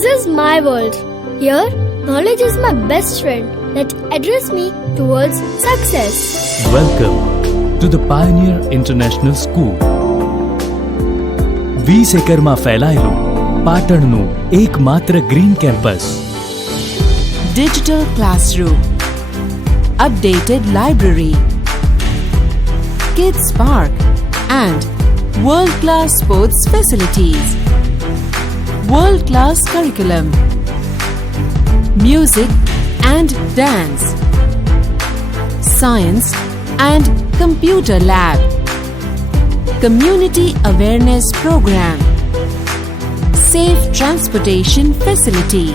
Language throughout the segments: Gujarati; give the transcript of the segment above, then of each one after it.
This is my world. Here, knowledge is my best friend that address me towards success. Welcome to the Pioneer International School. 20 એકરમાં ફેલાયેલું પાટણનું એકમાત્ર green campus. Digital classroom, updated library, kids park and world-class sports facilities, world-class curriculum, music and dance, science and computer lab, community awareness program, safe transportation facility.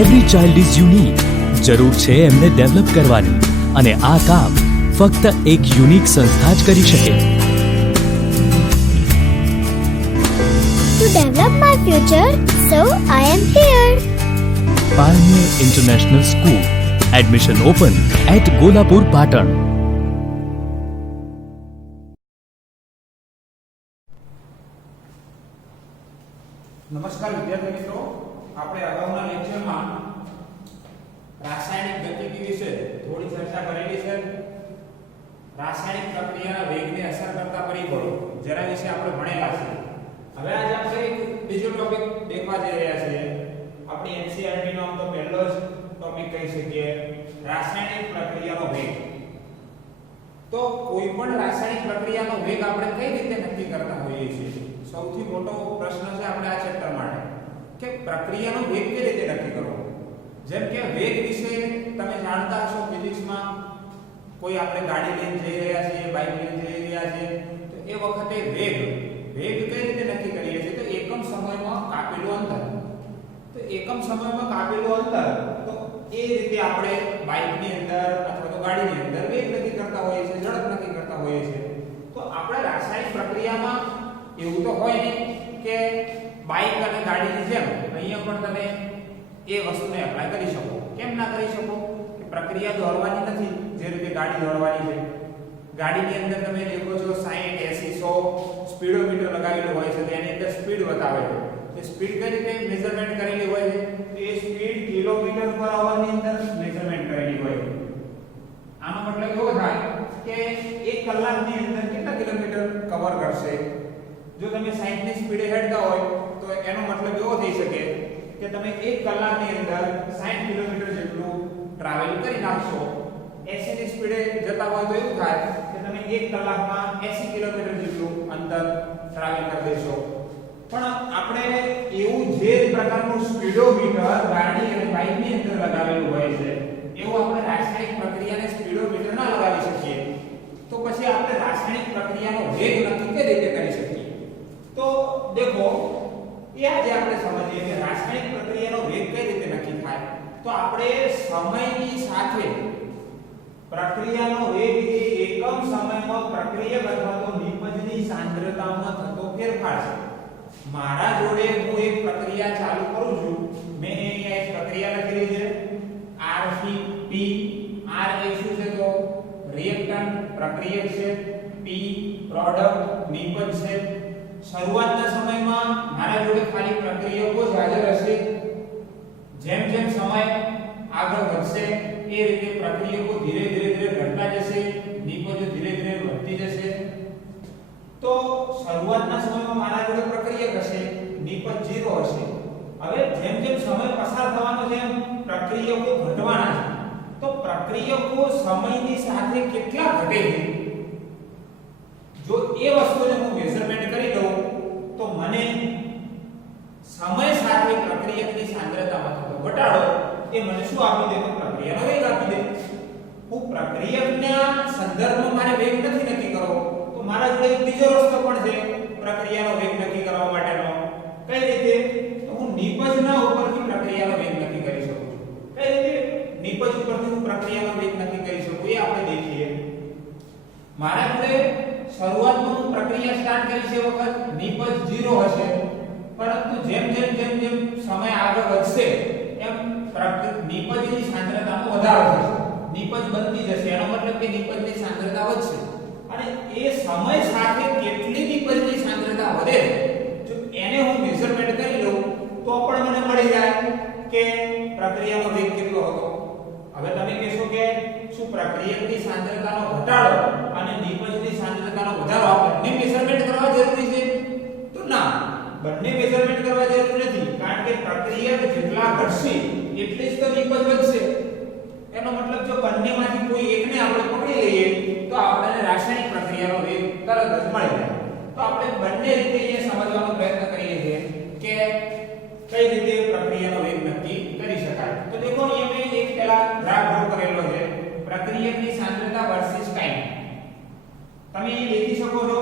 Every child is unique. જરૂર છે એમને ડેવલપ કરવાની અને આ કામ ફક્ત એક યુનિક સંસ્થા જ કરી શકે. To develop my future, so I am here. Pioneer International School. Admission open at Golapur, Patan. નમસ્કાર વિદ્યાર્થી મિત્રો, આપણે અગાઉના લેક્ચરમાં રાસાયણિક ગતિવિધિ વિશે થોડી ચર્ચા કરેલી છે. રાસાયણિક પ્રક્રિયાના વેગને અસર કરતા પરિબળો જેના વિશે આપણે ભણેલા છે. હવે આજે આપણે એક બીજો ટોપિક દેખવા જઈ રહ્યા છીએ. આપણી એનસીઈઆરટી નો તો પહેલો જ ટોપિક કહી શકીએ રાસાયણિક પ્રક્રિયાનો વેગ. તો કોઈ પણ રાસાયણિક પ્રક્રિયાનો વેગ આપણે કઈ રીતે નક્કી કરતા હોઈએ છીએ? સૌથી મોટો પ્રશ્ન છે આપણે આ ચેપ્ટર માટે કે પ્રક્રિયાનો વેગ કેવી રીતે નક્કી કરવો. જેમ કે વેગ વિશે તમે જાણતા હશો, ફિઝિક્સમાં કોઈ આપણે ગાડી લઈને જઈ રહ્યા છીએ, બાઇક લઈને જઈ રહ્યા છીએ, તો એ વખતે વેગ કઈ રીતે નક્કી કરીએ છીએ? તો એકમ સમયમાં કાપેલું અંતર. તો એકમ સમયમાં કાપેલું અંતર, તો એ રીતે આપણે બાઇકની અંદર અથવા તો ગાડીની અંદર વેગ નક્કી કરતા હોઈએ છીએ, ઝડપ નક્કી કરતા હોઈએ છીએ. તો આપણે રાસાયણિક પ્રક્રિયામાં એવું તો હોય નહીં કે બાઇક અને ગાડીની જેમ અહીંયા પણ તમે એ વસ્તુને એપ્લાય કરી શકો. કેમ ના કરી શકો? કે પ્રક્રિયા દોડવાની નથી જે રીતે ગાડી દોડવાની છે. ગાડીની અંદર તમે દેખો છો 60 80 100 સ્પીડોમીટર લગાવેલું હોય છે, તેની અંદર સ્પીડ બતાવે છે. તે સ્પીડ કઈ રીતે મેઝરમેન્ટ કરેલી હોય છે? તે સ્પીડ કિલોમીટર પર અવરની અંદર મેઝરમેન્ટ કરેલી હોય છે. આનો મતલબ એવો થાય કે 1 કલાકની અંદર કેટલા કિલોમીટર કવર કરશે. જો તમે 60 ની સ્પીડે હેડતા હોય તો એનો મતલબ એવો થઈ શકે કે તમે 1 કલાકની અંદર 60 કિલોમીટર જેટલું ટ્રાવેલ કરી નાખશો. 80 ની સ્પીડે જતા હોય તો એવું થાય કે તમે 1 કલાકમાં 80 કિલોમીટર જેટલું અંતર ટ્રાવેલ કરી દેશો. પણ આપણે એવું જે પ્રકારનું સ્પીડોમીટર ગાડી અને બાઇકની અંદર લગાવેલું હોય છે એવું આપણે રાસાયણિક પ્રક્રિયાને સ્પીડોમીટર ના લગાવી શકીએ. તો પછી આપણે રાસાયણિક પ્રક્રિયાનો વેગ નક્કી કઈ રીતે કરી શકીએ? તો દેખો, એ આજે આપણે સમજીએ કે રાસાયણિક પ્રક્રિયાનો વેગ કઈ રીતે નક્કી થાય. તો આપણે સમયની સાથે પ્રક્રિયાનો વેગ એ એકમ સમયમાં પ્રક્રિયક અથવા તો નિપજની સાંદ્રતામાં થતો ફેરફાર છે. મારા જોડે હું એક પ્રક્રિયા ચાલુ કરું છું. મેં અહીંયા એક પ્રક્રિયા લખેલી છે R થી P. R એ શું છે? તો રિએક્ટન્ટ પ્રક્રિયક છે, P પ્રોડક્ટ નિપજ છે. શરૂઆતના સમયમાં મારા જોડે ખાલી પ્રક્રિયકો જ હાજર હશે. જેમ જેમ સમય આગળ વધશે એ રીતે પ્રક્રિયકો ધીરે ધીરે ઘટતા જશે, નિપજો ધીરે ધીરે વધતી જશે. તો શરૂઆતના સમયમાં મારા જોડે પ્રક્રિયક હશે, નિપજ 0 હશે. હવે જેમ જેમ સમય પસાર થવાનો છે એમ પ્રક્રિયકો ઘટવાના છે. તો પ્રક્રિયકો સમયની સાથે કેટલા ઘટે છે, જો એ વસ્તુને હું મેઝરમેન્ટ કરી લઉં તો મને સમય સાથે પ્રક્રિયકની સાંદ્રતામાં થતો ઘટાડો એ મને શું આપી દે? તો પ્રક્રિયાનો વેગ આપી દે. હું પ્રક્રિયકના સંદર્ભમાં મારે વેગ નથી નક્કી કરવો, તો મારા જોડે એક બીજો રસ્તો પણ છે પ્રક્રિયાનો વેગ નક્કી કરવા માટેનો. કઈ રીતે? તો હું નિપજના ઉપરથી પ્રક્રિયાનો વેગ નક્કી કરી શકું છું. કઈ રીતે નિપજ ઉપરથી હું પ્રક્રિયાનો વેગ નક્કી કરી શકું એ આપણે દેખીએ. મારા જોડે શરૂઆતમાં હું પ્રક્રિયા સ્ટાર્ટ કરી છે વખત નિપજ 0 હશે, પરંતુ જેમ સમય આગળ વધશે એમ નિપજની સાંદ્રતામાં વધારો થશે. નિપજ બનતી જશે, એનો મતલબ કે નિપજની સાંદ્રતા વધશે. અને એ સમય સાથે કેટલી નિપજની સાંદ્રતા વધે જો એને હું મેઝરમેન્ટ કરી લઉં બંને મેઝરમેન્ટ કરવા જરૂર નથી, કારણ કે પ્રક્રિયક જેટલા ઘટશે એટલી જ તો નિપજ વધશે. એનો મતલબ જો બંનેમાંથી કોઈ એકને આપણે પકડી લઈએ તો આપણને રાસાયણિક પ્રક્રિયાનો વેગ તરત જ મળી જાય. તો આપણે બંને રીતે એ સમજવાનો પ્રયત્ન કરીએ છીએ કે કઈ રીતે પ્રક્રિયાનો વેગ નક્કી કરી શકાય. તો દેખો અહીંયા મેં એક પહેલા ગ્રાફ ડ્રો કરેલો છે, પ્રક્રિયકની સાંદ્રતા વર્સિસ ટાઈમ. તમે એ લખી શકો છો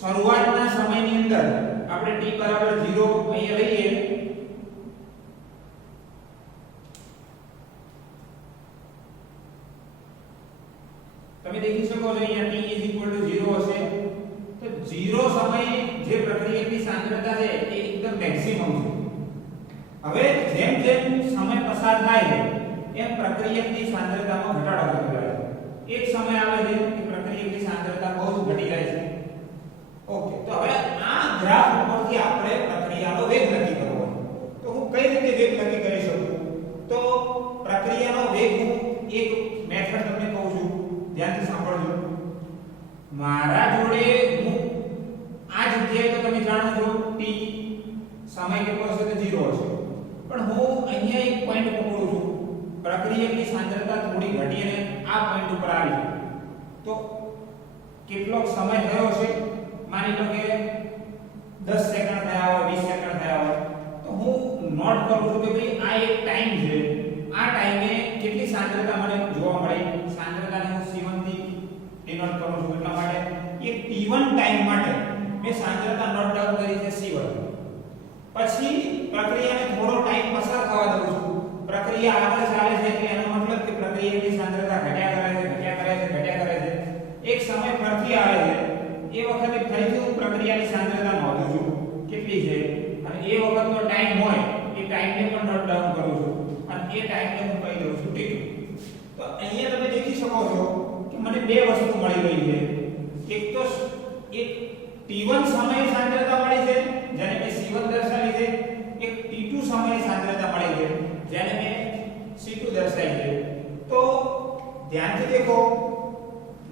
શરૂઆતના સમયની અંદર આપણે t બરાબર 0 અહીંયા લઈએ, તમે દેખી શકો છો અહીંયા t 0 હશે. તો 0 સમયે જે પ્રક્રિયકની સાંદ્રતા છે એ એકદમ મેક્સિમમ છે. હવે જેમ જેમ સમય પસાર થાય છે એમ પ્રક્રિયકની સાંદ્રતામાં ઘટાડો થતો જાય છે. એક સમય આવે છે કે પ્રક્રિયકની સાંદ્રતા બહુ જ ઘટી જાય છે. ઓકે, તો હવે આ ગ્રાફ ઉપરથી આપણે પ્રક્રિયાનો વેગ નક્કી કરવો છે. તો હું કઈ રીતે વેગ નક્કી કરી શકું? તો પ્રક્રિયાનો વેગ હું એક મેથડ તમને કહું છું, ધ્યાનથી સાંભળજો. મારા જોડે હું આ જગ્યાએ તો તમે જાણો છો t સમય કેટલો હશે તો 0 હશે, પણ હું અહીંયા એક પોઈન્ટ પકડું છું, પ્રક્રિયકની સાંદ્રતા થોડી ઘટીને આ પોઈન્ટ ઉપર આવી તો કેટલો સમય થયો હશે? માની લો કે 10 સેકન્ડ થયા હોય, 20 સેકન્ડ થયા હોય, તો હું નોટ કરું છું કે ભાઈ આ એક ટાઈમ છે. આ ટાઈમે કેટલી સાંદ્રતા મને જોવા મળી? સાંદ્રતાને હું c1 થી ડિનોટ કરું છું, એટલા માટે એક t1 ટાઈમ માટે મેં સાંદ્રતા નોટ ડાઉન કરી છે c1. પછી પ્રક્રિયાને થોડો ટાઈમ પસાર થવા દઉં છું, પ્રક્રિયા આગળ ચાલે છે એટલે એનો મતલબ કે પ્રક્રિયાની સાંદ્રતા ઘટ્યા કરે છે, ઘટ્યા કરે છે, ઘટ્યા કરે છે. એક સમય ફરીથી આવે છે, એ વખતે ફરીથી હું પ્રક્રિયાની સાંદ્રતા નોંધું છું કેટલી છે, અને એ વખતનો ટાઈમ હોય એ ટાઈમને પણ નોટ ડાઉન કરું છું, અને એ ટાઈમને હું કહી દઉં છું t2. તો અહીંયા તમે દેખી શકો છો કે મને બે વસ્તુ મળી ગઈ છે. એક તો એક t1 સમયે સાંદ્રતા મળી છે જેને મેં c1 દર્શાવી છે, એક t2 સમયે સાંદ્રતા મળી છે જેને મેં c2 દર્શાવી છે. તો ધ્યાનથી દેખો,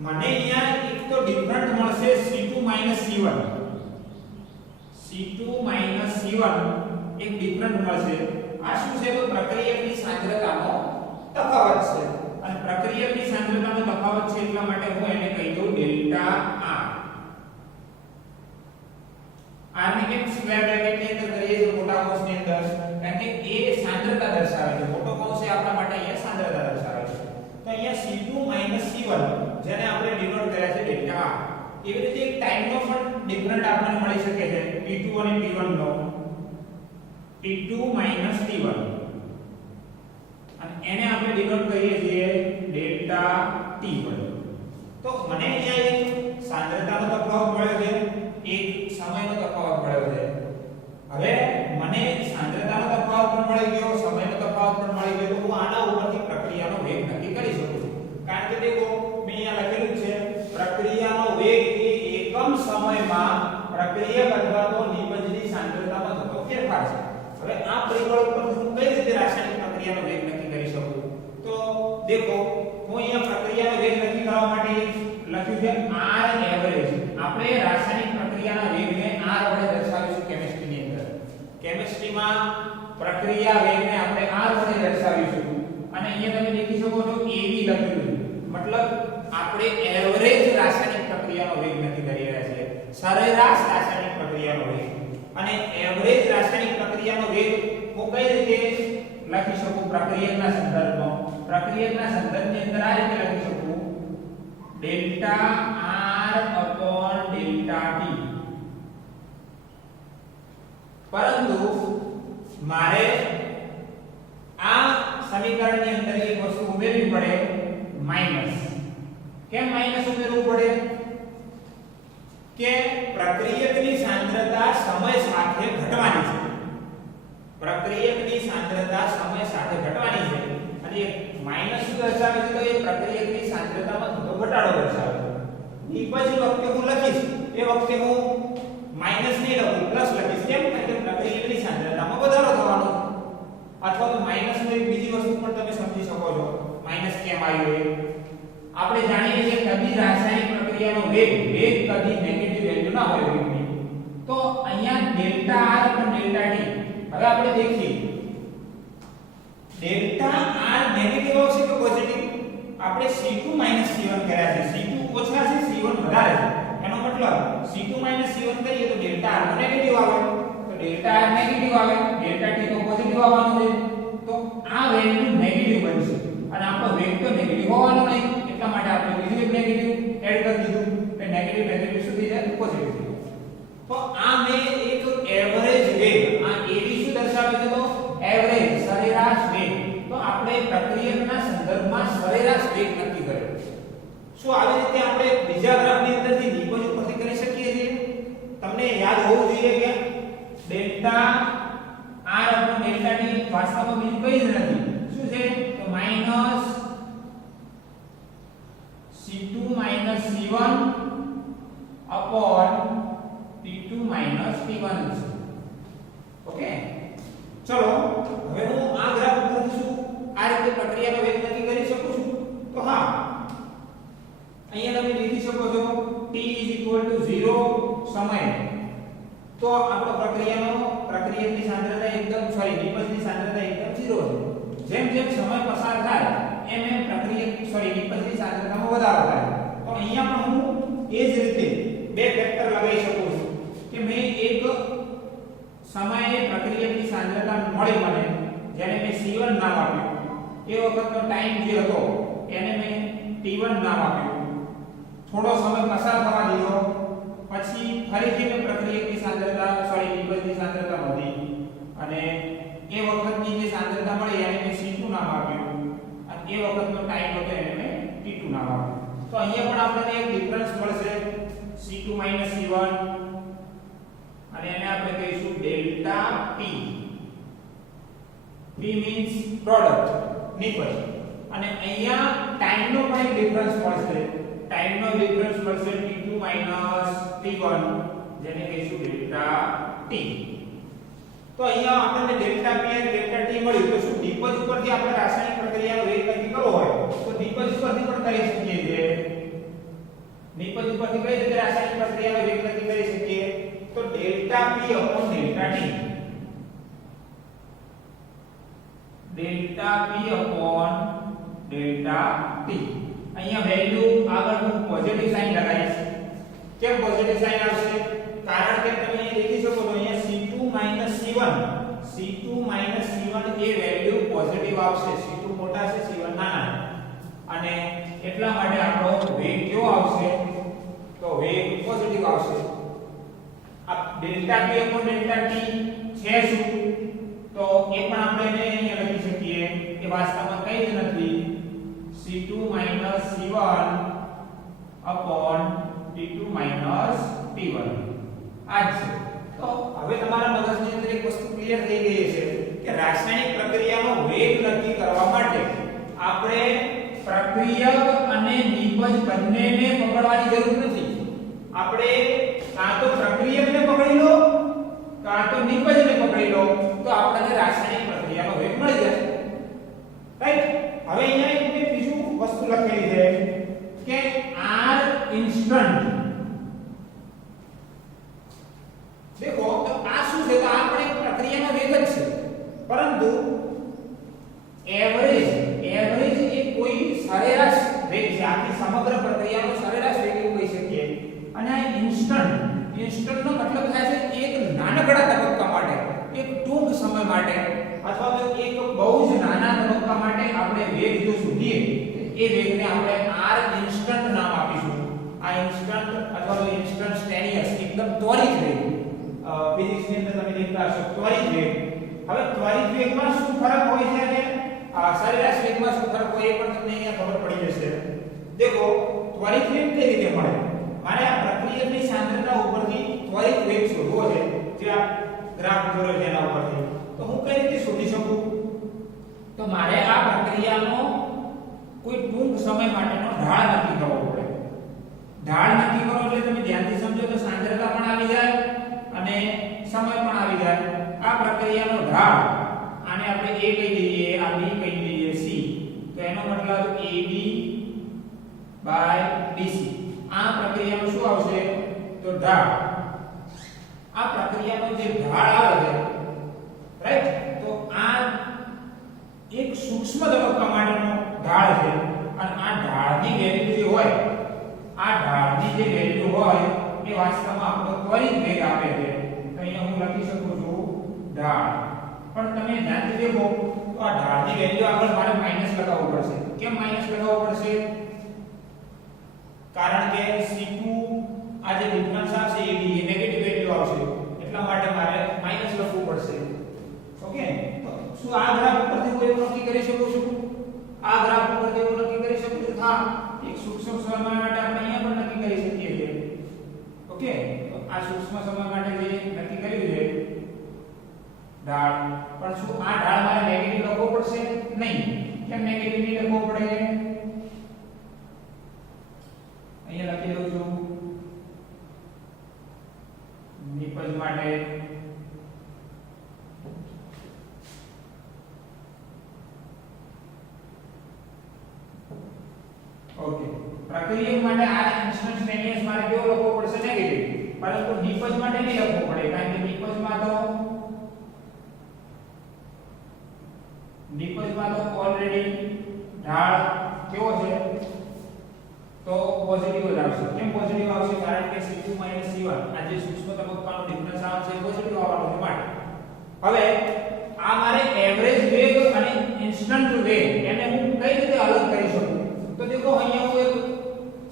મને અહીંયા એક તો ડિફરન્ટ મળશે c2 c1. c2 c1 એક ડિફરન્ટ મળશે. આ શું છે? તો પ્રક્રિયકની સાંદ્રતાનો તફાવત છે, અને પ્રક્રિયકની સાંદ્રતાનો તફાવત છે એટલા માટે હું એને કહી દઉં ડેલ્ટા r. r ને કેમ સ્ક્વેર બ્રેકેટની અંદર કરીએ છીએ મોટા કૌંસની અંદર? કારણ કે એ સાંદ્રતા દર્શાવે છે, મોટો કૌંસ એ આપણા માટે અહીંયા સાંદ્રતા દર્શાવે છે. તો અહીંયા c2 c1 જેને આપણે ડિનોટ કર્યા છે ડેલ્ટા r. એવી રીતે એક ટાઈમનો પણ ડિફરન્ટ આપણને મળી શકે છે t2 અને t1 નો, t2 t1, અને એને આપણે ડિનોટ કરીએ છીએ ડેલ્ટા t1. તો મને અહીંયા એક સાંદ્રતાનો તફાવત મળ્યો છે, એક સમયનો તફાવત મળ્યો છે. હવે મને સાંદ્રતાનો તફાવત પણ મળી ગયો, સમયનો તફાવત પણ મળી ગયો, તો હું આના ઉપરથી પ્રક્રિયાનો વેગ નક્કી કરી શકું છું. કારણ કે દેખો મેં અહીંયા લખેલું છે પ્રક્રિયાનો વેગ એ એકમ સમયમાં પ્રક્રિયક અથવા તો નિપજની સાંદ્રતામાં થતો ફેરફાર છે. હવે આ પરિબળ ઉપર હું કઈ રીતે રાસાયણિક પ્રક્રિયાનો વેગ નક્કી કરી શકું? તો દેખો હું અહીંયા પ્રક્રિયાનો વેગ નક્કી કરવા માટે લખ્યું છે r એવરેજ. આપણે રાસાયણિક પ્રક્રિયાના વેગને r વડે દર્શાવીશું કેમિસ્ટ્રીની અંદર. કેમિસ્ટ્રીમાં પ્રક્રિયા વેગને આપણે r વડે દર્શાવીશું, અને અહીંયા તમે દેખી શકો છો av લખ્યું છે, મતલબ આપણે એવરેજ રાસાયણિક પ્રક્રિયાનો વેગ નક્કી કરી રહ્યા છીએ, સરેરાશ રાસાયણિક પ્રક્રિયાનો વેગ. અને એવરેજ રાસાયણિક પ્રક્રિયાનો વેગ હું કઈ રીતે લખી શકું? પ્રક્રિયકના સંદર્ભમાં. પ્રક્રિયકના સંદર્ભની અંદર આ રીતે લખી શકું delta r upon delta t. પરંતુ મારે આ સમીકરણની અંદર એક વસ્તુ ઉમેરવી પડે, માઈનસ. કેમ માઈનસ ઉમેરવું પડે? કે પ્રક્રિયકની સાંદ્રતા સમય સાથે ઘટવાની છે. પ્રક્રિયકની સાંદ્રતા સમય સાથે ઘટવાની છે, અને માઈનસ શું દર્શાવે છે? તો એ પ્રક્રિયકની સાંદ્રતામાં થતો ઘટાડો દર્શાવે છે. નિપજ વખતે હું લખીશ એ વખતે હું માઈનસ નહીં લખું, પ્લસ લખીશ. કેમ? કારણ કે પ્રક્રિયકની સાંદ્રતામાં વધારો થવાનો છે. અથવા તો માઈનસ નો એક બીજી વસ્તુ પણ તમે સમજી શકો છો, માઈનસ કેમ આવ્યો એ આપણે જાણીએ છીએ કદી રાસાયણિક પ્રક્રિયાનો વેગ કદી નેગેટિવ વેલ્યુ ના હોય વેગની. તો અહીંયા ડેલ્ટા આર અને ડેલ્ટા ટી હવે આપણે દેખીએ ડેલ્ટા આર નેગેટિવ આવશે કે પોઝિટિવ આપણે C2 C1 કર્યા છે C2 ઓછા છે C1 વધારે છે એનો મતલબ C2 C1 કરીએ તો ડેલ્ટા આર નેગેટિવ આવે તો ડેલ્ટા આર નેગેટિવ આવે ડેલ્ટા ટી તો પોઝિટિવ આવવાનું છે તો આ વેલ્યુ નેગેટિવ બનશે અને આપણો વેગ તો નેગેટિવ હોવાનો નહીં એટલા માટે આપણે બીજું એક નેગેટિવ એડ કરી દીધું એટલે નેગેટિવ નેગેટિવ શું થઈ જાય પોઝિટિવ થઈ જાય તો આ મેં એક એવરેજ વેગ આ એવી શું દર્શાવે છે તો એવરેજ સરેરાશ વેગ તો આપણે પ્રક્રિયકના સંદર્ભમાં સરેરાશ વેગ નક્કી કર્યો શું આવી રીતે આપણે બીજા ગ્રાફની અંદરથી નિપજ ઉપરથી કરી શકીએ છીએ તમને યાદ હોવું જોઈએ કે delta R upon delta T વાસ્તવમાં બીજું કંઈ જ નથી શું છે તો minus C2 C1 upon T2 T1 છે ઓકે ચલો હવે હું આ ગ્રાફ ઉપરથી શું આ રીતે પ્રક્રિયાનો વેગ નક્કી કરી શકું છું તો હા અહીંયા તમે લખી શકો છો t 0 સમય તો આપણો પ્રક્રિયકની સાંદ્રતા એકદમ નિપજની સાંદ્રતા એકદમ 0 છે જેમ જેમ સમય પસાર થાય એમ એમ નિપજની સાંદ્રતામાં વધારો થાય તો અહીંયા પણ હું એ જ રીતે બે ફેક્ટર લગાવી શકું છું કે મેં એક સમયે પ્રક્રિયકની સાંદ્રતા મળી મને જેને મેં C1 નામ આપ્યું એ વખતનો ટાઈમ જે હતો એને મેં T1 નામ આપ્યું થોડો સમય પસાર થવા દીધો પછી ફરીથી મેં પ્રક્રિયકની સાંદ્રતા નિપજની સાંદ્રતા વધી અને એ વખતની જે સાંદ્રતા મળી એને મેં C2 નામ આપ્યું અને એ વખતનો ટાઈમ હતો એને મેં T2 નામ આપ્યું તો અહીંયા પણ આપણને એક ડિફરન્સ મળશે C2 C1 અને એને આપણે કહીશું delta P P means product નિપજ અને અહીંયા ટાઈમનો પણ એક ડિફરન્સ મળશે ટાઈમનો ડિફરન્સ મળશે T2 T1 જેને કહીશું ડેલ્ટા T તો અહીંયા આપણને ડેલ્ટા P અને ડેલ્ટા T મળ્યું તો શું નિપજ ઉપરથી આપણે રાસાયણિક પ્રક્રિયાનો વેગ નક્કી કરવો હોય તો નિપજ ઉપરથી પણ કરી શકીએ છીએ નિપજ ઉપરથી કઈ રીતે રાસાયણિક પ્રક્રિયાનો વેગ નક્કી કરી શકીએ તો delta P upon delta T delta P upon delta T અહીંયા વેલ્યુ આગળ હું પોઝિટિવ સાઈન લગાવીશ કેમ પોઝિટિવ સાઈન આવશે કારણ કે તમે અહીં દેખી શકો છો અહીંયા C2 C1 એ વેલ્યુ પોઝિટિવ આવશે C2 મોટા છે C1 નાના અને એટલા માટે આપણો વેગ કેવો આવશે તો વેગ પોઝિટિવ આવશે આ delta P upon delta T છે શું તો એ પણ આપણે અહીંયા લખી શકીએ કે વાસ્તવમાં કંઈ જ નથી C2 C1 upon T2 T1 આ છે તો હવે તમારા મગજની અંદર એક વસ્તુ ક્લિયર થઈ ગઈ છે કે રાસાયણિક પ્રક્રિયાનો વેગ નક્કી કરવા માટે આપણે પ્રક્રિયક અને નિપજ બંનેને પકડવાની જરૂર નથી આપણે કાં તો પ્રક્રિયકને પકડી લો કાં તો નિપજને પકડી લો તો આપણને રાસાયણિક પ્રક્રિયાનો વેગ મળી જશે રાઈટ હવે અહીંયા એક બીજું વસ્તુ લખેલી છે કે r ઇન્સ્ટન્ટ देखो तो આ શું છે તો આ પણ એક પ્રક્રિયાનો વેગ જ છે પરંતુ એવરેજ એ કોઈ સરેરાશ વેગ છે આખી સમગ્ર પ્રક્રિયાનો સરેરાશ વેગ એવું કહી શકીએ અને આ ઇન્સ્ટન્ટ નો મતલબ થાય છે એક નાનકડા તબક્કા માટે એક ટૂંક સમય માટે અથવા તો એક બહુ જ નાના તબક્કા માટે આપણે વેગ જો શોધીએ એ વેગને આપણે r ઇન્સ્ટન્ટ નામ આપીશું આ ઇન્સ્ટન્ટ અથવા તો ઇન્સ્ટન્ટેનિયસ એકદમ ત્વરિત વેગ ફિઝિક્સ ની અંદર તમે દેખતા હશો ત્વરિત વેગ હવે ત્વરિત વેગમાં શું ફરક હોય છે અને સરેરાશ વેગમાં શું ફરક હોય એ પણ તમને અહીંયા ખબર પડી જશે દેખો ત્વરિત વેગ કઈ રીતે મળે મારે આ પ્રક્રિયકની સાંદ્રતા ઉપરથી ત્વરિત વેગ શોધવો છે જે આ ગ્રાફ દોર્યો છે એના ઉપરથી તો હું કઈ રીતે શોધી શકું તો મારે આ પ્રક્રિયાનો કોઈ ટૂંક સમય માટેનો ઢાળ નક્કી કરવો પડે ઢાળ નક્કી કરો એટલે તમે ધ્યાનથી સમજો તો સાંદ્રતા પણ આવી જાય અને સમય પણ આવી જાય આ પ્રક્રિયાનો ઢાળ આને આપણે a કહી દઈએ આ b કહી દઈએ c તો એનો મતલબ ab/dc આ પ્રક્રિયામાં શું આવશે તો ઢાળ આ પ્રક્રિયાનો જે ઢાળ આવે છે, રાઈટ, તો આ એક સૂક્ષ્મ તબક્કા માટેનો ઢાળ છે અને આ ઢાળની વેલ્યુ જે હોય, આ ઢાળની જે વેલ્યુ હોય એ વાસ્તવમાં આપણો ત્વરિત વેગ આપે છે. તો અહીંયા હું લખી શકું છું ઢાળ. પણ તમે ધ્યાનથી દેખો તો આ ઢાળની વેલ્યુ આગળ મારે માઈનસ લગાવવું પડશે. કેમ માઈનસ લગાવવું પડશે? કારણ કે c2 આ જે ડિફરન્સ આવશે એ નેગેટિવ વેલ્યુ આવશે, એટલા માટે મારે માઈનસ લખવું પડશે. ઓકે, તો શું આ ગ્રાફ ઉપરથી કોઈ એવું નક્કી કરી શકું છું? આ ગ્રાફ ઉપરથી એવું નક્કી કરી શકું છું? હા, એક સૂક્ષ્મ સમય માટે આપણે અહીંયા પણ નક્કી કરી શકીએ છીએ. ઓકે, તો આ સૂક્ષ્મ સમય માટે જે નક્કી કર્યું છે ઢાળ, પણ શું આ ઢાળ મારે નેગેટિવ લખવો પડશે? નહીં. કેમ નેગેટિવ નહીં લખવો પડે? અહીંયા લખી દઉં છું નિપજ માટે ઓકે, પ્રક્રિયા માટે આ ઇન્સ્ટન્ટેનિયસ મારે કેવો લખવો પડશે? નેગેટિવ. પરંતુ નિપજ માટે નહીં લખવો પડે, કારણ કે નિપજમાં તો ઓલરેડી ઢાળ કેવો છે? તો પોઝિટિવ જ આવશે. કેમ પોઝિટિવ આવશે? કારણ કે c2 c1 આ જે સૂક્ષ્મ તબક્કાનો ડિફરન્સ આવે છે પોઝિટિવ આવવાનો છે માટે. હવે આ મારે એવરેજ વેગ અને ઇન્સ્ટન્ટ વેગ એને હું કઈ રીતે અલગ કરી શકું? તો દેખો અહીંયા હું એક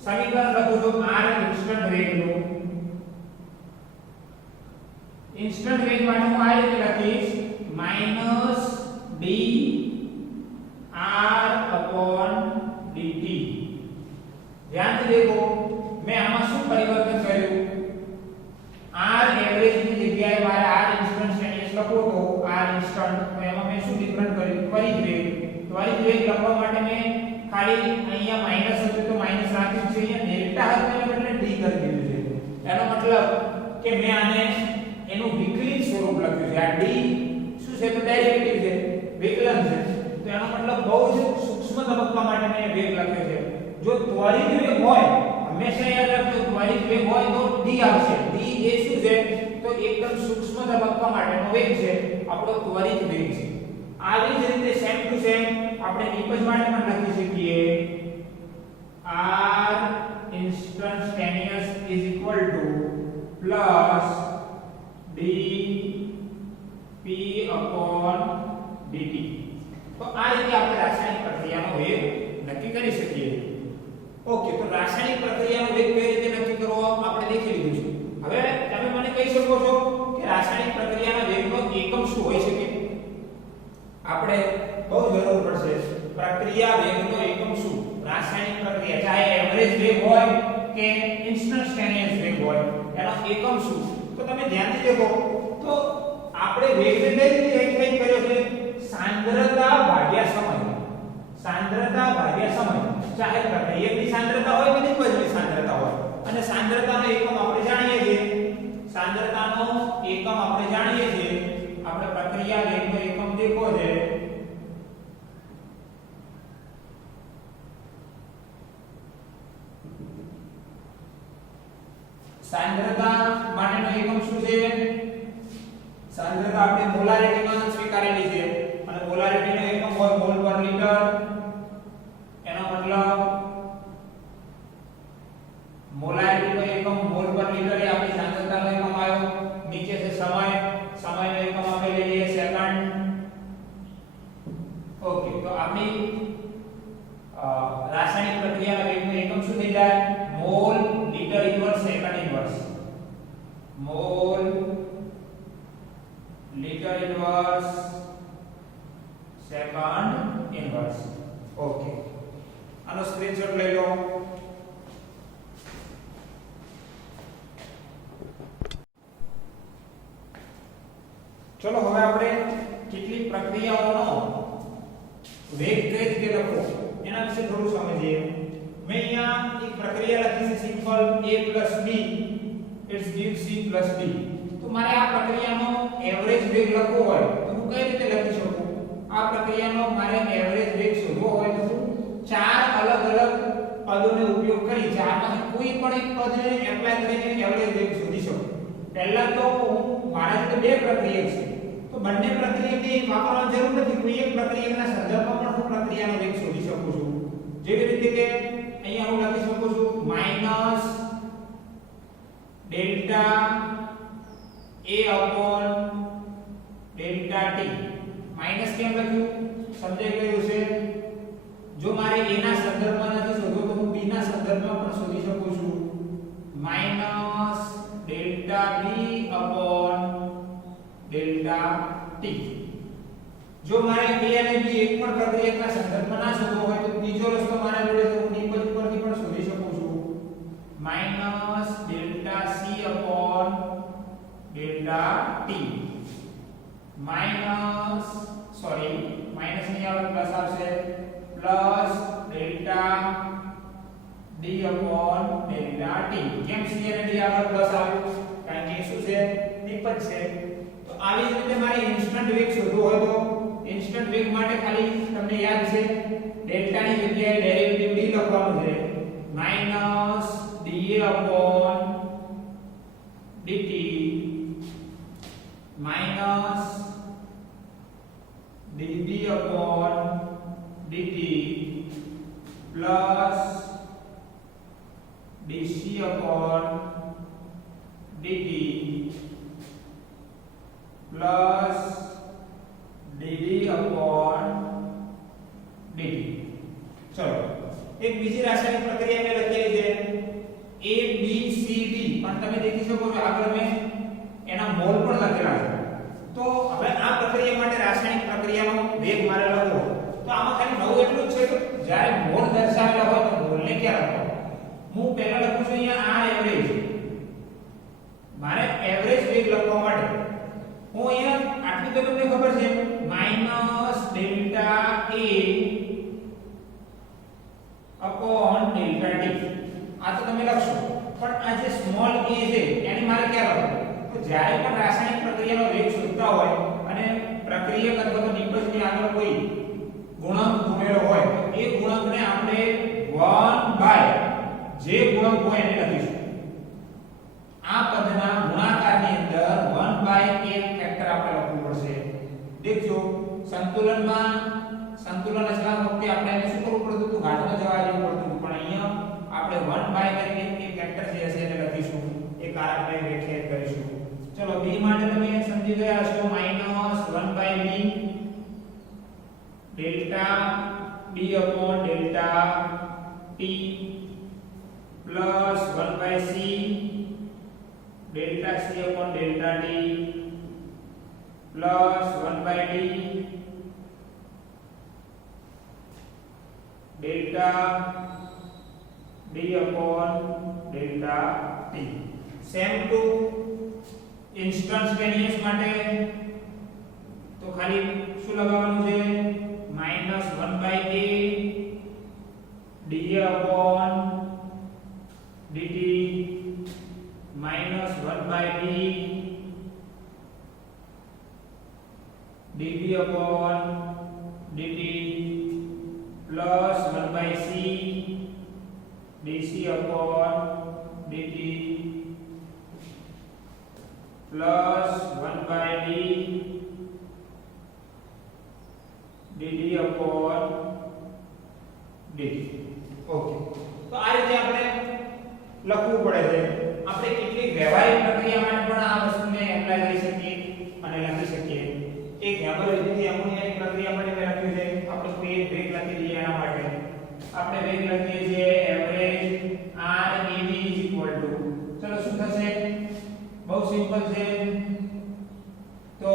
સમીકરણ લખું છું r ઇન્સ્ટન્ટ વેગનું. ઇન્સ્ટન્ટ વેગ માટે હું આ રીતે લખીશ -d r/dt. ધ્યાનથી દેખો મેં આમાં શું પરિવર્તન કર્યું? r એવરેજ ની જગ્યાએ મારે r ઇન્સ્ટન્ટેનિયસ લખવો તો r ઇન્સ્ટન્ટ, તો એમાં મેં શું ડિફરન્ટ કર્યું? ત્વરિત વેગ. ત્વરિત વેગ લખવા માટે મેં ખાલી અહીંયા માઈનસ હતું તો માઈનસ રાખ્યું છે, અહીંયા ડેલ્ટા હતું એટલે મેં d કરી દીધું છે. એનો મતલબ કે મેં આને એનું વિકલિત સ્વરૂપ લખ્યું છે. આ d શું છે? તો ડેરિવેટિવ છે, વિકલન છે. તો એનો મતલબ બહુ જ સૂક્ષ્મ તબક્કા માટે મેં વેગ લખ્યો છે. જો ત્વરિત વેગ હોય, હંમેશા યાદ રાખજો, ત્વરિત વેગ હોય તો d આવશે. d એ શું છે? તો એકદમ સૂક્ષ્મ તબક્કા માટેનો વેગ છે, આપણો ત્વરિત વેગ છે. આવી જ રીતે સેમ ટુ સેમ આપણે નિપજ માટે પણ લખી શકીએ r instantaneous is equal to plus d p upon dt. તો આ રીતે આપણે રાસાયણિક પ્રક્રિયાનો વેગ નક્કી કરી શકીએ. ઓકે, તો રાસાયણિક પ્રક્રિયાનો વેગ કઈ રીતે નક્કી કરવો આપણે દેખી લીધું છે. હવે તમે મને કહી શકો છો કે રાસાયણિક પ્રક્રિયાના વેગનો એકમ શું હોઈ શકે? આપણે બહુ જરૂર પડશે પ્રક્રિયા વેગનો એકમ શું? રાસાયણિક પ્રક્રિયા ચાહે એવરેજ વેગ હોય કે ઇન્સ્ટન્ટેનિયસ વેગ હોય, એનો એકમ શું? તો તમે ધ્યાનથી દેખો તો આપણે વેગને કઈ રીતે વ્યાખ્યાયિત કર્યો છે? સાંદ્રતા ભાગ્યા સમય. સાંદ્રતા ભાગ્યા સમય. ચાહે પ્રક્રિયાની સાંદ્રતા હોય કે નિપજની સાંદ્રતા હોય. અને સાંદ્રતાનો એકમ આપણે જાણીએ છીએ. સાંદ્રતાનો એકમ આપણે જાણીએ છીએ. આપણે પ્રક્રિયા વેગનો એકમ દેખો છે સાંદ્રતા માટેનો એકમ શું છે? સાંદ્રતા આપણે મોલારિટીમાં સ્વીકારેલી છે અને મોલારિટીનો એકમ હોય મોલ પર લિટર. એનો મતલબ મોલારિટીનો એકમ મોલ પર લિટર એ આપણી સાંદ્રતાનો એકમ આવ્યો. નીચે છે સમય. સમયનો એકમ આપણે લઈએ સેકન્ડ. ઓકે, તો આપણી રાસાયણિક પ્રક્રિયાના વેગનો એકમ શું થઈ જાય? Mall litre inverse second inverse. Mall litre inverse second inverse. Okay, આનો સ્ક્રીનશોટ લઈ લો. ચલો હવે આપણે કેટલીક પ્રક્રિયાઓનો વેગ કઈ રીતે લખવો એના વિશે થોડું સમજીએ. મેં અહીંયા એક પ્રક્રિયા લખી છે simple a b it gives c d. તો મારે આ પ્રક્રિયાનો એવરેજ વેગ લખવો હોય તો હું કઈ રીતે લખી શકું? આ પ્રક્રિયાનો મારે એવરેજ વેગ શોધવો હોય તો હું ચાર અલગ અલગ પદોનો ઉપયોગ કરી ચારમાંથી કોઈ પણ એક પદને એપ્લાય કરીને એવરેજ વેગ શોધી શકું. પહેલા તો મારા જોડે બે પ્રક્રિયક છે તો બંને પ્રક્રિયકને વાપરવાની જરૂર નથી કોઈ એક પ્રક્રિયકના સંદર્ભમાં પણ હું પ્રક્રિયાનો વેગ શોધી શકું છું જેવી રીતે કે અહીંયા હું લખી શકું છું minus delta a upon delta t minus કેમ લખ્યું સમજાઈ ગયું છે જો મારે a ના સંદર્ભમાં નથી શોધવું તો હું b ના સંદર્ભમાં પણ શોધી શકું છું minus delta b upon delta t જો મારે a અને b એક પણ પ્રક્રિયકના સંદર્ભમાં ના શોધવો હોય તો બીજો રસ્તો મારા જોડે છે હું નિપજ પરથી પણ શોધી શકું છું minus delta c upon delta t minus નહીં આવે પ્લસ આવશે plus delta d upon delta t કેમ c અને d આગળ પ્લસ આવ્યું કારણ કે શું છે નિપજ છે તો આવી જ રીતે મારે ઇન્સ્ટન્ટ વેગ શોધવો હોય તો ઇન્સ્ટન્ટ વેગ માટે ખાલી તમને યાદ છે ડેલ્ટા ની જગ્યાએ ડેરિવેટિવ d લખવાનું છે minus dA upon dt minus dB upon dt plus dC upon dt plus dD upon dt ચલો એક બીજી રાસાયણિક પ્રક્રિયા મેં લખેલી છે A B C D પણ તમે દેખી શકો છો આગળ મેં એના મોલ પણ લખેલા છે તો હવે આ પ્રક્રિયા માટે રાસાયણિક પ્રક્રિયાનો વેગ મારે લખવો તો આમાં ખાલી નવું એટલું જ છે કે જ્યારે મોલ દર્શાવેલા હોય તો મોલને ક્યાં લખવો હું પહેલા લખું છું અહીંયા આ એવરેજ મારે એવરેજ વેગ લખવા માટે હું અહીંયા આટલું તો તમને ખબર છે minus delta A upon delta t આ તો તમે લખશો પણ આ જે સ્મોલ a છે એની મારે ક્યાં લખવું તો જ્યારે પણ રાસાયણિક પ્રક્રિયાનો વેગ શોધતા હોય અને પ્રક્રિયક અથવા તો નિપજની આગળ કોઈ ગુણાંક ઉમેરો હોય તો એ ગુણાંકને આપણે 1 બાય જે ગુણાંક હોય એને લખીશું આ પદના ગુણાકારની અંદર 1 બાય a ફેક્ટર આપણે લખવું પડશે દેખજો સંતુલન અચળાંક વખતે આપણે એને શું કરવું પડતું હતું ઘાતમાં જવા દેવું પડતું પણ અહીંયા આપણે 1 બાય કરીને એ ફેક્ટર જે હશે એને લખીશું એ કારકને વ્યાખ્યાયિત કરીશું ચલો b માટે તમે સમજી ગયા છો minus 1 by b delta b upon delta t plus 1 by c delta c upon delta t plus 1 by d delta d upon delta t same to instantaneous માટે તો ખાલી શું લગાવવાનું છે minus 1 by a dA upon dt minus 1 by b dB upon dt plus 1 by c dC upon dt plus 1 by d dd upon dt okay તો આ રીતે આપણે લખવું પડે છે આપણે કેટલીક વ્યવહારિક પ્રક્રિયા માટે પણ આ વસ્તુને એપ્લાય કરી શકીએ અને લખી શકીએ એક હેમર વિધિથી એમોનિયાની પ્રક્રિયા માટે મેં લખ્યું છે આપણે કોઈ એક વેગ લખી દઈએ એના માટે આપણે વેગ લખીએ છીએ એવરેજ RAV ચલો શું થશે બહુ સિમ્પલ છે તો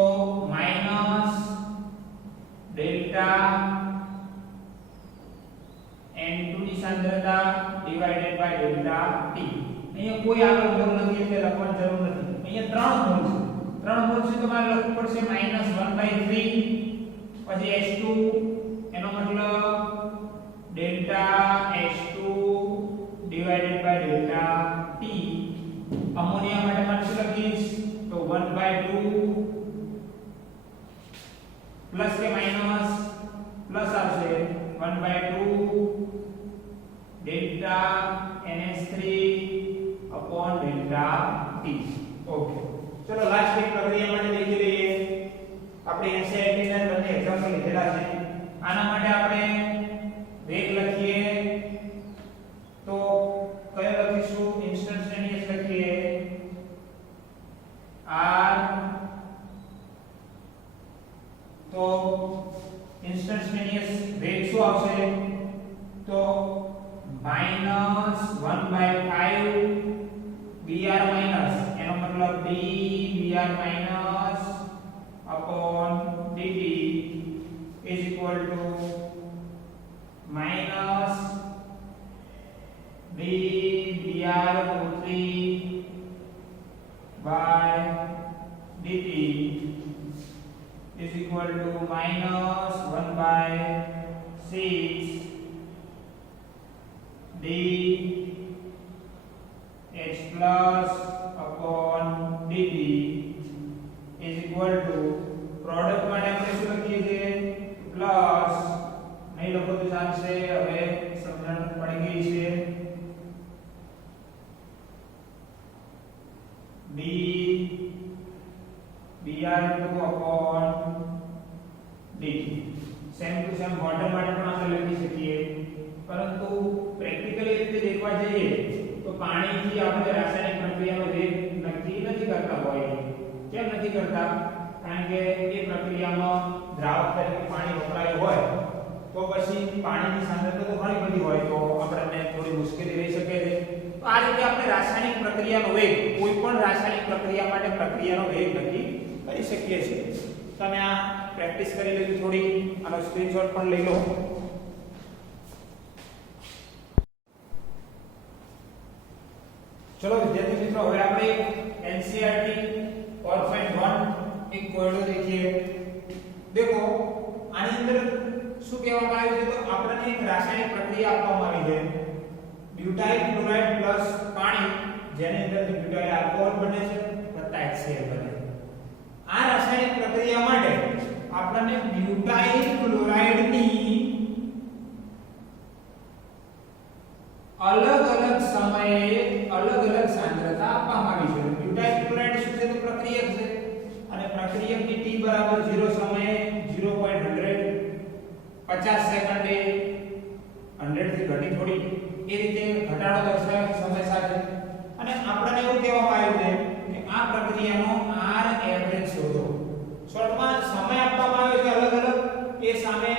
માઈનસ ડેલ્ટા n2 ની સાંદ્રતા ડિવાઇડેડ બાય ડેલ્ટા t અહીંયા કોઈ આગળ મોલ નથી એટલે લખવાની જરૂર નથી અહીંયા 3 મોલ છે તો મારે લખવું પડશે -1/3 પછી H2 એનો મતલબ delta H2 divided by delta t ammonia માટે મારે શું લખીશ તો 1/2 પ્લસ કે માઈનસ પ્લસ આવશે 1/2 delta NH3 upon delta t okay ચલો લાસ્ટ એક પ્રક્રિયા માટે દેખી લઈએ. આપણે એનસીઈઆરટી ના બંને એક્ઝામ્પલ લીધેલા છે. આના માટે આપણે વેગ લખીએ તો કયો લખીશું? ઇન્સ્ટન્ટેનિયસ લખીએ. r તો ઇન્સ્ટન્ટેનિયસ વેગ શું આવશે? તો -1/5 br માઈનસ એનો મતલબ d br minus upon dt is equal to minus d br / 3 by dt is equal to minus 1/6 d h plus upon dt is equal to product માટે આપણે શું લખીએ છીએ? પ્લસ નહીં લખો તો ચાલશે. હવે સમજણ પડી ગઈ છે. d br upon dt same to same bottom માટે પણ આપણે લખી શકીએ. પરંતુ પ્રેક્ટિકલી રીતે દેખવા જઈએ તો પાણીથી આપણે રાસાયણિક પ્રક્રિયાનો વેગ નક્કી નથી કરતા હોય. કેમ નથી કરતા? કારણ કે એ પ્રક્રિયામાં દ્રાવક તરીકે પાણી વપરાયું હોય તો પછી પાણીની સાંદ્રતા તો ઘણી બધી હોય તો આપણને થોડી મુશ્કેલી રહી શકે છે. તો આ રીતે આપણે રાસાયણિક પ્રક્રિયાનો વેગ કોઈ પણ રાસાયણિક પ્રક્રિયા માટે પ્રક્રિયાનો વેગ નક્કી કરી શકીએ છીએ. તમે આ પ્રેક્ટિસ કરી લેજો થોડી. આનો સ્ક્રીનશોટ પણ લઈ લો. चलो विद्यार्थी मित्रों હવે આપણે एनसीईआरटी 4.1 एक कोयडो देखिए. देखो આની અંદર શું કહેવામાં આવ્યું છે? તો આપણને એક રાસાયણિક પ્રક્રિયા આપવામાં આવી છે. બ્યુટાઇલ ક્લોરાઇડ પ્લસ પાણી જેની અંદર બ્યુટાઇલ આલ્કોહોલ બને છે વત્તા HCl બને છે. આ રાસાયણિક પ્રક્રિયા માટે આપણને બ્યુટાઇલ ક્લોરાઇડની अलग अलग સમયે अलग अलग સાંદ્રતા આપવામાં આવી છે. બ્યુટાઇલ ક્લોરાઇડ શું છે? તો પ્રક્રિયક છે અને પ્રક્રિયકની t બરાબર 0 સમયે 0.100 50 સેકન્ડે 100 થી ઘટી થોડી એ રીતે ઘટાડો દર્શાવે છે સમય સાથે. અને આપણને એવું કહેવામાં આવ્યું છે કે આ પ્રક્રિયાનો r એવરેજ શોધો. શોર્ટમાં સમય આપવામાં આવ્યો છે અલગ અલગ, એ સામે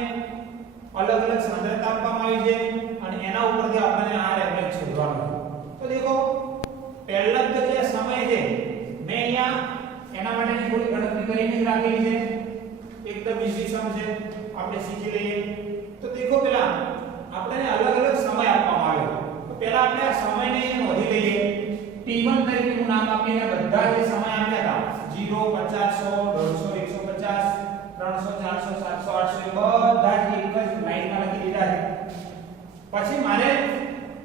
અલગ અલગ સાંદ્રતા આપવામાં આવી છે અને એના ઉપરથી આપણને r એવરેજ શોધવાનો છે. તો દેખો પહેલા તો જે સમય છે મેં અહીંયા એના માટેની થોડી ગણતરી કરીને જ રાખેલી છે. એકદમ ઈઝી સમ છે, આપણે શીખી લઈએ. તો દેખો પહેલા આપણને અલગ અલગ સમય આપવામાં આવ્યો. તો પહેલા આપણે આ સમયને નોંધી લઈએ. t1 તરીકેનું નામ આપીને બધા જે સમય આપ્યા હતા 0 50 100 150 300 400 700 800 એ બધા જ એક જ લાઈનમાં લખી દીધા છે. પછી મારે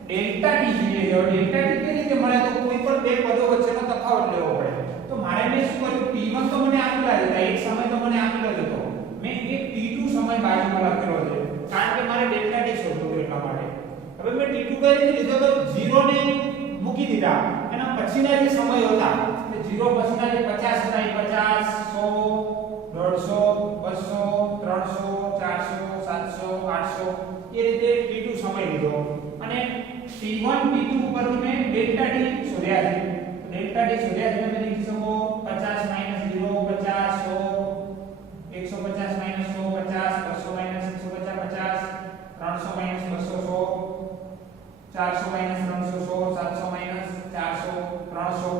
ડેલ્ટા t જોઈએ છે. ડેલ્ટા t કેવી રીતે મળે? તો કોઈ પણ બે પદો વચ્ચેનો તફાવત લેવો પડે. તો મારે મેં શું કર્યું? t1 તો મને આપેલા જ હતા, એક સમય તો મને આપેલો જ હતો. મેં એક t2 સમય બાજુમાં લખેલો છે કારણ કે મારે ડેલ્ટા t શોધવું હતું એટલા માટે. હવે મેં t2 કઈ રીતે લીધો? તો 0 ને મૂકી દીધા. એના પછીના જે સમય હતા તે 0 પછીના જે 50 હતા એ 50 100 150 300 400 700 800 એ રીતે t2 સમય લીધો અને t1 t2 ઉપરથી મેં ડેલ્ટા t શોધ્યા છે. ડેલ્ટા t શોધ્યા છે તમે લખી શકો 50 - 0 50 100 150 - 100 50 200 - 150 50 300 - 200 100 400 - 300 100 700 - 400 300.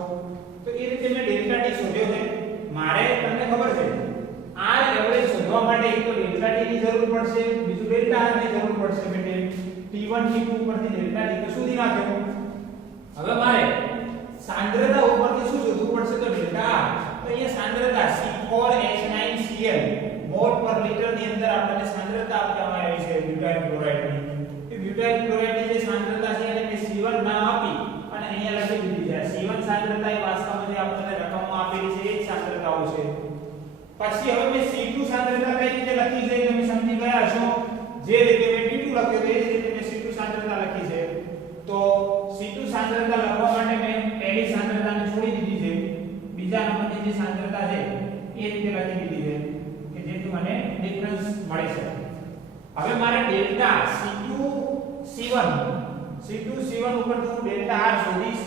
તો એ રીતે મેં ડેલ્ટા t શોધ્યો છે. મારે તમને ખબર છે r એવરેજ શોધવા માટે એક તો ડેલ્ટા t ની જરૂર પડશે, બીજું ડેલ્ટા r ની જરૂર પડશે. બેટે t1 t2 ઉપરથી ડેલ્ટા t તો શોધી નાખ્યો. હવે મારે સાંદ્રતા ઉપરથી શું શોધવું પડશે? તો ડેલ્ટા r. તો અહીંયા સાંદ્રતા C4H9Cl મોલ પર લિટર ની અંદર આપણને સાંદ્રતા આપવામાં આવી છે બ્યુટાઇલ ક્લોરાઇડની. એ બ્યુટાઇલ ક્લોરાઇડની જે સાંદ્રતા છે એને મેં C1 નામ આપી અને અહીંયા લખી દીધી છે. C1 સાંદ્રતા એ વાસ્તવમાં જે આપણને રકમમાં આપેલી છે એ જ સાંદ્રતાઓ છે. પછી હવે મેં C2 સાંદ્રતા કઈ રીતે લખી છે તમે સમજી ગયા હશો. જે રીતે મેં T2 લખ્યો તે જ રીતે મેં C2 સાંદ્રતા લખી છે. તો C2 સાંદ્રતા લખવા માટે મેં પહેલી સાંદ્રતાને છોડી દીધી છે, બીજા નંબરની બાજુની જે સાંદ્રતા છે એ રીતે લખી દીધી છે કે જેથી મને ડિફરન્સ મળી શકે. હવે મારે ડેલ્ટા C2C1 ઉપર હું delta R શોધીશ.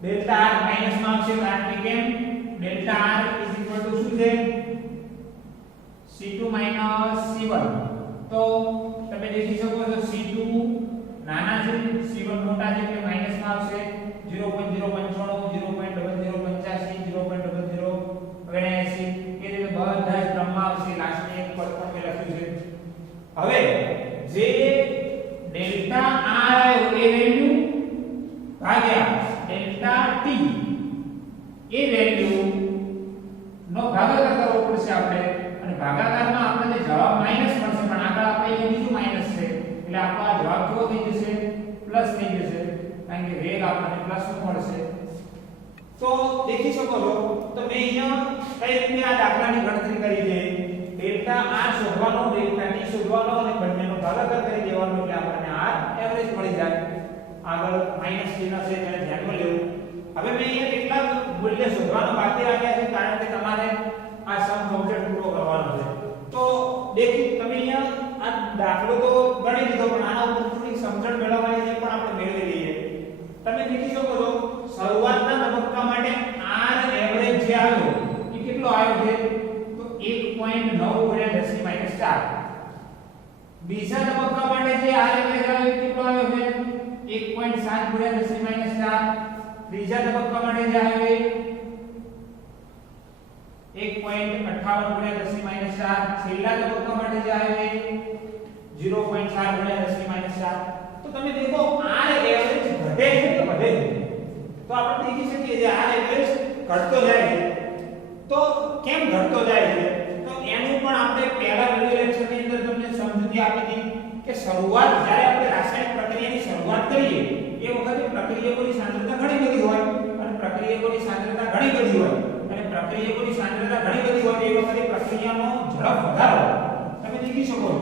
Delta R minus માં આવશે કારણ કે કેમ ડેલ્ટા R શું છે C2 C1. તો તમે દેખી શકો છો C2 નાના છે C1 મોટા છે એટલે માઈનસ માં આવશે 0.095 0.0085 0.0079 એ રીતે બધા જ ક્રમમાં આવશે. લાસ્ટ ને એક પદ પણ મેં લખ્યું છે. હવે જે ડેલ્ટા R આવ્યો એ વેલ્યુ ભાગ્યા ડેલ્ટા T એ વેલ્યુ નો ભાગાકાર કરવો પડશે આપણે અને ભાગાકારમાં આપણને જવાબ માઈનસ મળશે પણ આગળ આપણે અહીંયા બીજું માઈનસ છે એટલે આપણો આ જવાબ કેવો થઈ જશે પ્લસ થઈ જશે કારણ કે વેગ આપણને પ્લસ મળશે. તો દેખી શકો છો તો મેં અહીંયા કઈ રીતે આ દાખલાની ગણતરી કરી છે ડેલ્ટા R શોધવાનો ડેલ્ટા T શોધવાનો અને બંનેનો ભાગાકાર કરી દેવાનો એટલે આપણને R એવરેજ મળી જાય. આગળ માઈનસ ચિહ્ન છે તેને ધ્યાનમાં લેવું. હવે મેં અહીંયા કેટલા મૂલ્ય શોધવાનું બાકી રાખ્યા છે કારણ કે તમારે આ સમ કમ્પ્લીટ પૂરો કરવાનો છે. તો દેખી તમે અહીંયા આ દાખલો તો ગણી લીધો પણ આના ઉપર થોડી સમજણ મેળવવાની છે પણ આપણે મેળવી લઈએ. તમે દેખી શકો છો શરૂઆતના તબક્કા માટે R એવરેજ જે આવ્યો એ કેટલો આવ્યો છે તો 1.9 × 10 - 4. બીજા તબક્કા માટે જે R એવરેજ આવ્યો એ કેટલો આવ્યો છે 1.7 × 10 - 4. ત્રીજા તબક્કા માટે જે આવ્યો એ 1.58 × 10 - 4. છેલ્લા તબક્કા માટે જે આવ્યો એ 0.4 × 10 - 4. તો તમે દેખો R એવરેજ ઘટે છે કે વધે છે તો આપણે દેખી શકીએ કે R એવરેજ ઘટતો જાય છે. તો કેમ ઘટતો જાય છે તો એનું પણ આપણે પહેલા વિડિયો લેક્ચરની અંદર તમને સમજૂતી આપી હતી કે શરૂઆત જ્યારે આપણે રાસાયણિક પ્રક્રિયાની શરૂઆત કરીએ એ વખતે પ્રક્રિયકોની સાંદ્રતા ઘણી બધી હોય અને પ્રક્રિયકોની સાંદ્રતા ઘણી બધી હોય અને પ્રક્રિયકોની સાંદ્રતા ઘણી બધી હોય એ વખતે પ્રક્રિયાનો ઝડપ વધારે હોય. તમે દેખી શકો છો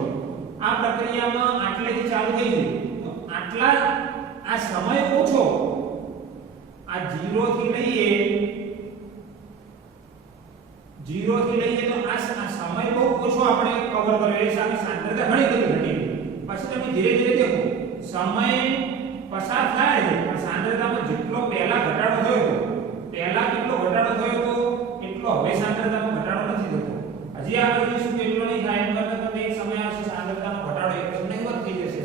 આ પ્રક્રિયામાં આટલેથી ચાલુ થઈ ગઈ તો આટલા આ સમય ઓછો આ 0 થી લઈએ તો આ સમય બહુ ઓછો આપણે કવર કર્યો એ સામે સાંદ્રતા ઘણી બધી ઘટી. પછી તમે ધીરે ધીરે દેખો સમય પસાર થાય છે પણ સાંદ્રતામાં જેટલો પહેલા ઘટાડો થયો હતો પહેલા કેટલો ઘટાડો થયો હતો એટલો હવે સાંદ્રતામાં ઘટાડો નથી થતો. હજી આગળ જોઈશું કેટલો નહીં થાય એમ કરતા તમે એક સમય આવશે સાંદ્રતામાં ઘટાડો એકદમ નહીવત થઈ જશે.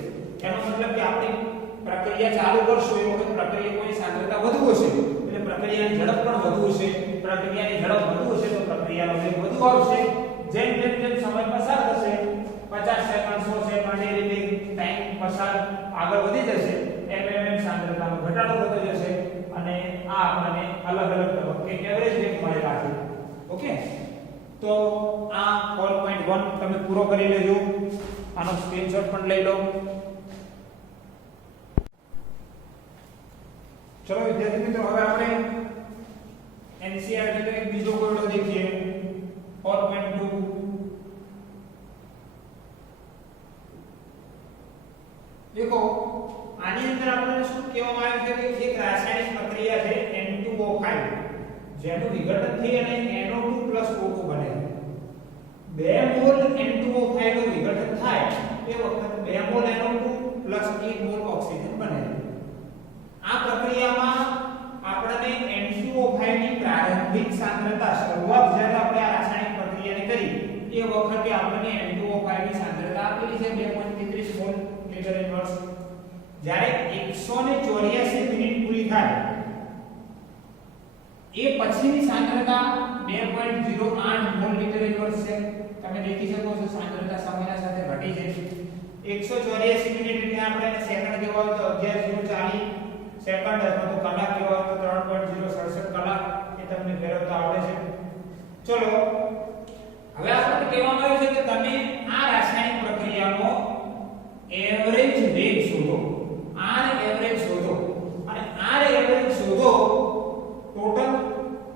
એનો મતલબ કે આપણે પ્રક્રિયા ચાલુ કરશો એ વખત પ્રક્રિયકોની સાંદ્રતા વધુ હશે એટલે પ્રક્રિયાની ઝડપ પણ વધુ હશે. પ્રક્રિયાની ઝડપ વધુ હશે તો પ્રક્રિયાનો વેગ વધુ આવશે. જેમ સમય પસાર થશે 50 સેકન્ડ 100 સેકન્ડ એ રીતે ટાઈમ પસાર આગળ વધી જશે એમ સાંદ્રતામાં ઘટાડો થતો જશે અને આ આપણને અલગ અલગ તબક્કે એવરેજ વેગ મળેલા છે. ઓકે તો આ 4.1 તમે પૂરો કરી લેજો. આનો સ્ક્રીનશોટ પણ લઈ લો. ચલો વિદ્યાર્થી મિત્રો હવે આપણે NCERT નો એક બીજો કોયડો દેખીએ 4.2. देखो આની અંદર આપણને શું કહેવામાં આવ્યું છે કે એક રાસાયણિક પ્રક્રિયા છે N2O5 જેનું વિઘટન થઈ અને NO2 O2 બને. 2 મોલ N2O5 નું વિઘટન થાય તે વખતે 2 મોલ NO2 1 મોલ ઓક્સિજન બને. આ પ્રક્રિયામાં આપણને N2O5 ની પ્રારંભિક સાંદ્રતા શરૂઆત જ્યારે આપણે આ રાસાયણિક પ્રક્રિયાને કરી એ વખતે આપણને N2O5 ની સાંદ્રતા આપેલી છે 2.33 મોલ મીટર ઇન્વર્સ. જ્યારે 184 મિનિટ પૂરી થાય એ પછીની સાંદ્રતા 2.08 મોલ મીટર ઇન્વર્સ છે. તમે દેખી શકો છો સાંદ્રતા સમયના સાથે ઘટી છે. 184 મિનિટ એટલે આપણે સેકન્ડ કેવો હોય તો 1140 સેકન્ડ અથવા તો કલાક કેવો હોય તો 3.067 કલાક એ તમને ફેરવતા આવડે છે. ચલો હવે આપણને કહેવામાં આવ્યું છે કે તમે આ રાસાયણિક પ્રક્રિયાનો એવરેજ વેગ શોધો. R એવરેજ શોધો અને R એવરેજ શોધો ટોટલ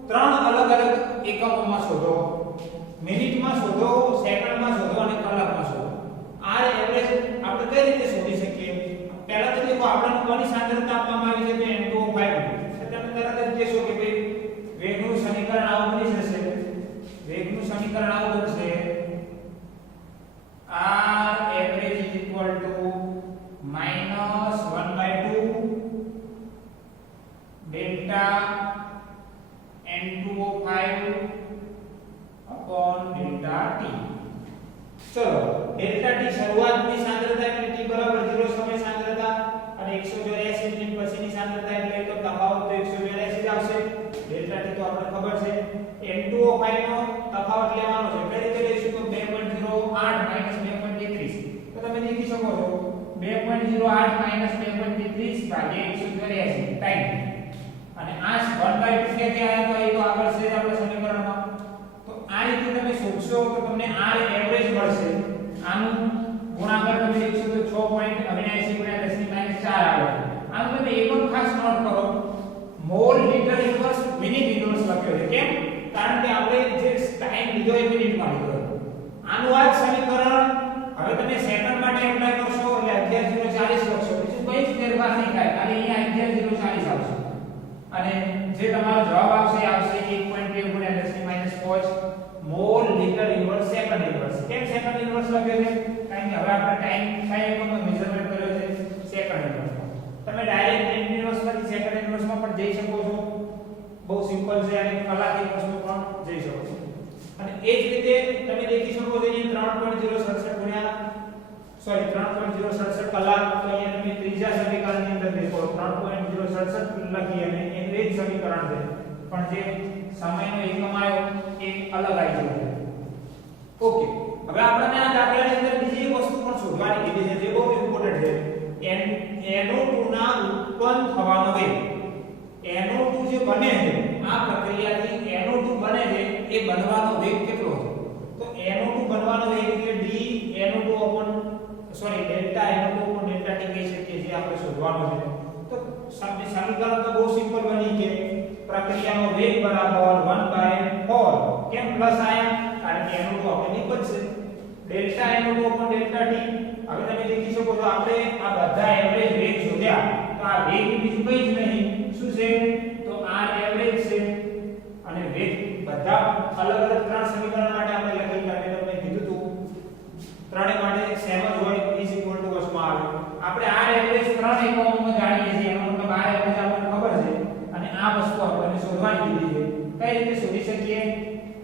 3 અલગ અલગ એકમોમાં શોધો. મિનિટમાં શોધો, સેકન્ડમાં શોધો અને કલાકમાં શોધો. R એવરેજ આપણે કઈ રીતે શોધી શકીએ? પહેલા તો દેખો આપણને કોની સાંદ્રતા આપવામાં આવી છે કે N2O5 એટલે તમે તરત જ કહેશો કે ભાઈ વેગનું સમીકરણ આવું બની જશે, વેગનું સમીકરણ આવું બનશે, r average is equal to minus 1/2 delta n2O5 upon delta t. ચલો ડેલ્ટા ટી શરૂઆતની સાંદ્રતા એટલે t બરાબર 0 સમય સાંદ્રતા અને 184 મિનિટ પછીની સાંદ્રતા એટલે તો તફાવત તો 184 જ આવશે. ડેલ્ટા ટી તો આપણે ખબર છે. n2O5 નો તફાવત લેવાનો છે. કઈ રીતે લઈશું તો 2.08 2.33. તો તમે દેખી શકો છો 2.08 2.33 ભાગ્યા 184 ટાઈમ અને આ 1/2 કે ત્યાં તો એ તો આગળ છે આપણે સમીકરણમાં. તો આ રીતે તમે શોધશો તો તમને r એવરેજ મળશે. આનું ગુણાકાર તમે દેખશો તો 6.79 * 10 - 4 આવે. આનું તમે એકમ ખાસ નોટ કરો, mall litre inverse minute inverse લખ્યો છે. કેમ? કારણ કે આપણે જે ટાઈમ લીધો એ મિનિટમાં લીધો. આનું આ જ સમીકરણ હવે તમે સેકન્ડ માટે એપ્લાય કરશો એટલે 11040 લખશો. બીજું કંઈ જ ફેરફાર નહીં થાય. ખાલી અહીંયા 11040 આવશે. અને જે તમારો જવાબ આવશે 1.2 * 10 - 5 mall litre inverse second inverse. કેમ સેકન્ડ ઇન્વર્સ લખ્યો છે? કારણ કે હવે આપણે ટાઈમ કઈ એકમનો મેઝરમેન્ટ કર્યો છે સેકન્ડ ઇન્વર્સ. તમે ડાયરેક્ટ મિનિટ ઇન્વર્સમાંથી સેકન્ડ ઇન્વર્સમાં પણ જઈ શકો છો. બહુ સિમ્પલ છે અને કલાક ઇન્વર્સમાં પણ જઈ શકો છો. અને એ જ રીતે તમે દેખી શકો છો અહીંયા 3.067 ગુણ્યા 3.067 કલાક. તો અહીંયા તમે ત્રીજા સમીકરણની અંદર દેખો 3.067 લખી અને એનું એ જ સમીકરણ છે, પણ જે સમયનો એકમ આવ્યો એ અલગ આવી ગયો છે. ઓકે, હવે આપણે આ દાખલાની અંદર બીજી એક વસ્તુ પણ શોધવાની કીધી છે જે બહુ ઇમ્પોર્ટન્ટ છે. NO2 ના ઉત્પન્ન થવાનો વેગ. NO2 જે બને છે આ પ્રક્રિયાથી NO2 બને છે એ બનવાનો વેગ કેટલો છે? તો NO2 બનવાનો વેગ એટલે ડેલ્ટા NO2 ડેલ્ટા T કહી શકીએ જે આપણે શોધવાનો છે. તો સમીકરણ તો બહુ સિમ્પલ બની કે પ્રક્રિયાનો વેગ બરાબર 1/4. કેમ પ્લસ આયા? કારણ કે NO2 આપણે નીકળશે. Delta NO2 delta T. હવે તમે દેખી શકો છો આપણે આ બધા એવરેજ વેગ શોધ્યા. તો આ વેગ બીજું કંઈ જ નહીં, શું છે? તો r એવરેજ છે. અને વેગ બધા અલગ અલગ ત્રણ સમીકરણ માટે આપણે લખી કાઢી તમને કીધું હતું ત્રણે માટે સેમ જ હોય is equal to વસમાં આવે. આપણે r એવરેજ ત્રણ એકમોમાં જાણીએ છીએ. એનો મતલબ r એવરેજ આપણને ખબર છે અને આ વસ્તુ આપણને શોધવાની કીધી છે. કઈ રીતે શોધી શકીએ?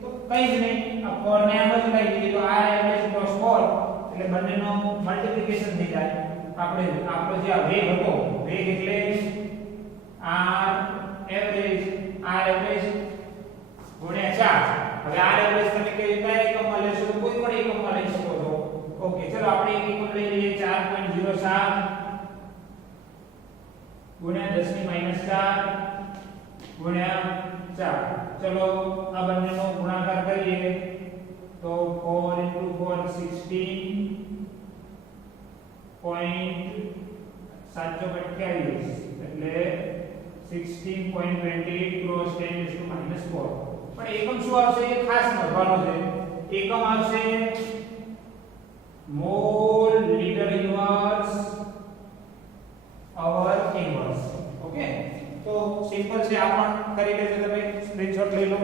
તો કઈ જ નહીં, આ 4 ને આમ જ લઈ લઈએ તો r એવરેજ + 4 એટલે બંનેનો મલ્ટીપ્લિકેશન થઈ જાય. આપણે આપણો જે આ વેગ હતો, વેગ એટલે r એવરેજ ગુણ્યા 4. હવે r એવરેજ તમે કઈ એકમમાં લેશો તો કોઈ પણ એકમમાં લઈ શકો છો. ઓકે, ચલો આપણે એક એકમ લઈ લઈએ 4.07 ગુણ્યા 10 - 4 ગુણ્યા 4. ચલો આ બંનેનો ગુણાકાર કરીએ તો 4 * 4 16.728 એટલે 16.28 × 10 - 4. પણ એકમ શું આવશે એ ખાસ નોંધવાનો છે. એકમ આવશે મોલ લીટર ઇન્વર્સ અવર ઇન્વર્સ. ઓકે, તો સિમ્પલ છે. આ પણ કરી લેજો, તમે સ્ક્રીનશોટ લઈ લો.